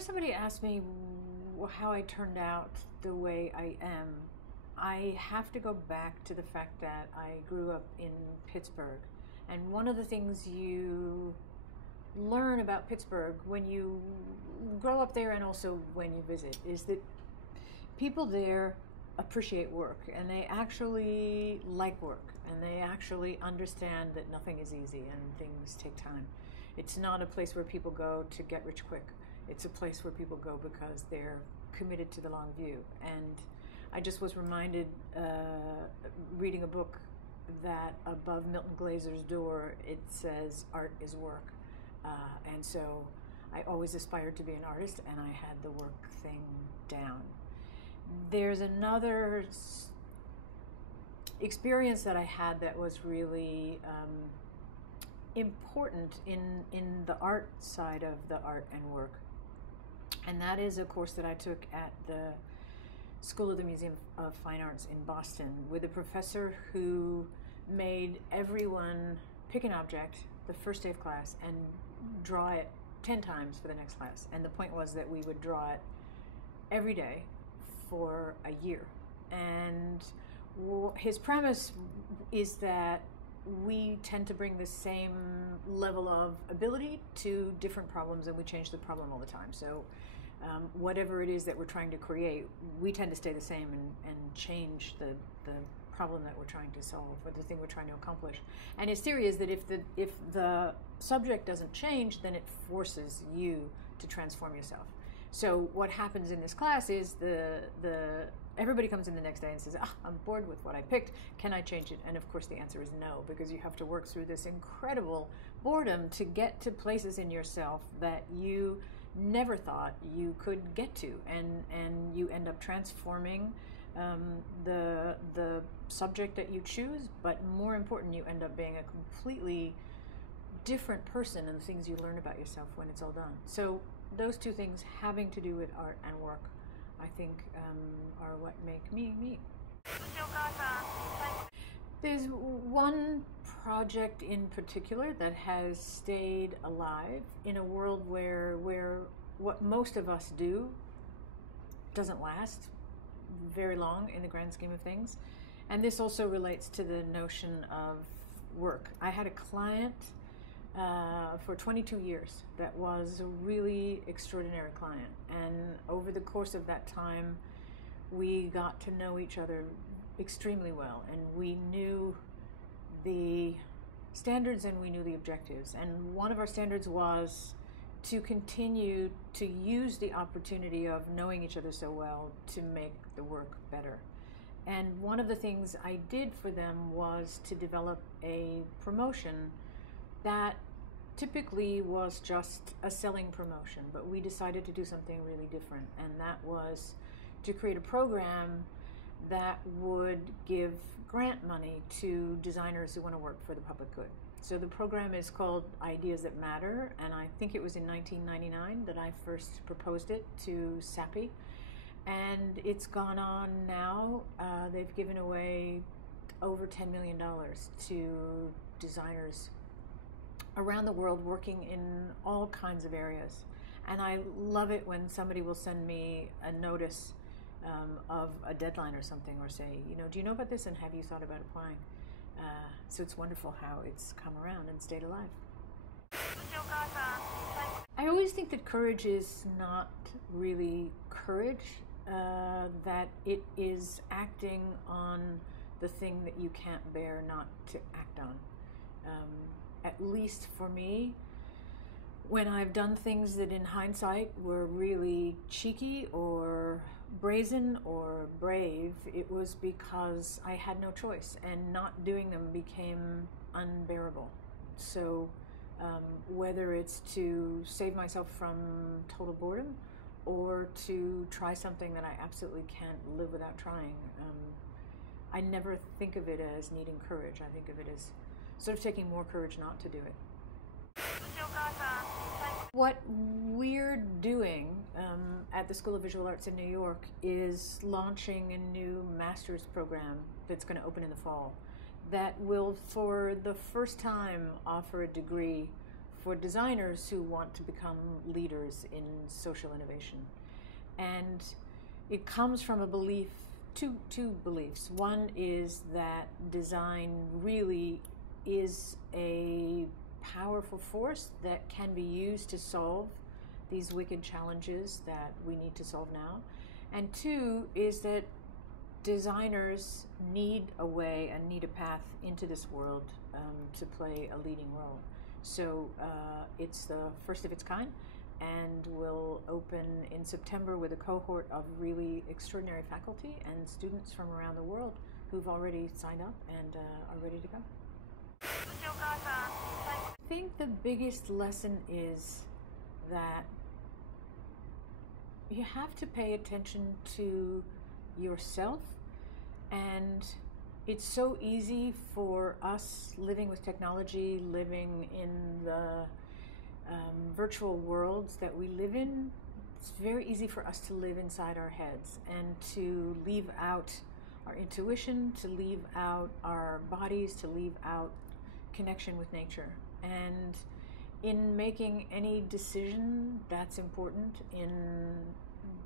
Whenever somebody asks me how I turned out the way I am, I have to go back to the fact that I grew up in Pittsburgh. And one of the things you learn about Pittsburgh when you grow up there and also when you visit is that people there appreciate work, and they actually like work, and they actually understand that nothing is easy and things take time. It's not a place where people go to get rich quick. It's a place where people go because they're committed to the long view. And I just was reminded, reading a book, that above Milton Glazer's door it says art is work. And so I always aspired to be an artist, and I had the work thing down. There's another experience that I had that was really important in the art side of the art and work. And that is a course that I took at the School of the Museum of Fine Arts in Boston with a professor who made everyone pick an object the first day of class and draw it 10 times for the next class. And the point was that we would draw it every day for a year. And his premise is that we tend to bring the same level of ability to different problems, and we change the problem all the time. So whatever it is that we're trying to create, we tend to stay the same and change the problem that we're trying to solve, or the thing we're trying to accomplish. And his theory is that if the subject doesn't change, then it forces you to transform yourself. So what happens in this class is everybody comes in the next day and says, I'm bored with what I picked, can I change it? And of course the answer is no, because you have to work through this incredible boredom to get to places in yourself that you never thought you could get to, and you end up transforming the subject that you choose, but more important, you end up being a completely different person in the things you learn about yourself when it's all done. So those two things having to do with art and work, I think, are what make me me. There's one project in particular that has stayed alive in a world where what most of us do doesn't last very long in the grand scheme of things. And this also relates to the notion of work. I had a client for 22 years that was a really extraordinary client, and over the course of that time we got to know each other extremely well, and we knew the standards and we knew the objectives. And one of our standards was to continue to use the opportunity of knowing each other so well to make the work better. And one of the things I did for them was to develop a promotion that typically was just a selling promotion, but we decided to do something really different, and that was to create a program that would give grant money to designers who want to work for the public good. So the program is called Ideas That Matter, and I think it was in 1999 that I first proposed it to SAPI, and it's gone on now. They've given away over $10 million to designers around the world working in all kinds of areas. And I love it when somebody will send me a notice of a deadline or something, or say, do you know about this, and have you thought about applying? So it's wonderful how it's come around and stayed alive. I always think that courage is not really courage, that it is acting on the thing that you can't bear not to act on. At least for me, when I've done things that in hindsight were really cheeky or brazen or brave, it was because I had no choice, and not doing them became unbearable. So whether it's to save myself from total boredom or to try something that I absolutely can't live without trying, I never think of it as needing courage. I think of it as sort of taking more courage not to do it. What we're doing at the School of Visual Arts in New York is launching a new master's program that's going to open in the fall that will, for the first time, offer a degree for designers who want to become leaders in social innovation. And it comes from a belief, two beliefs. One is that design really is a powerful force that can be used to solve these wicked challenges that we need to solve now. And two is that designers need a way and need a path into this world to play a leading role. So it's the first of its kind, and will open in September with a cohort of really extraordinary faculty and students from around the world who've already signed up and are ready to go. I think the biggest lesson is that you have to pay attention to yourself, and it's so easy for us living with technology, living in the virtual worlds that we live in. It's very easy for us to live inside our heads and to leave out our intuition, to leave out our bodies, to leave out connection with nature. And in making any decision that's important, in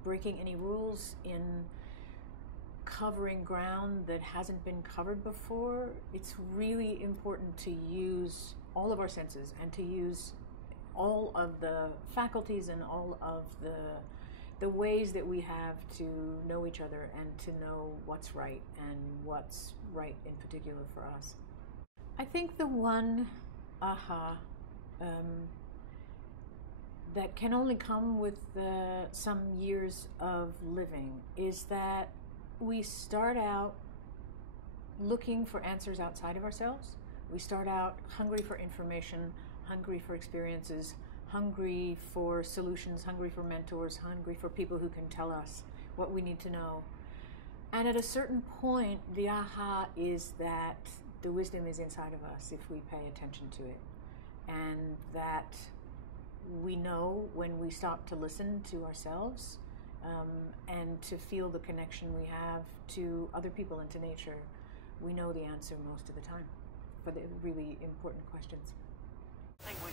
breaking any rules, in covering ground that hasn't been covered before, it's really important to use all of our senses and to use all of the faculties and all of the ways that we have to know each other and to know what's right and what's right in particular for us. I think the one aha that can only come with some years of living is that we start out looking for answers outside of ourselves. We start out hungry for information, hungry for experiences, hungry for solutions, hungry for mentors, hungry for people who can tell us what we need to know. And at a certain point, the aha is that the wisdom is inside of us if we pay attention to it. And that we know when we stop to listen to ourselves and to feel the connection we have to other people and to nature, we know the answer most of the time for the really important questions. I think we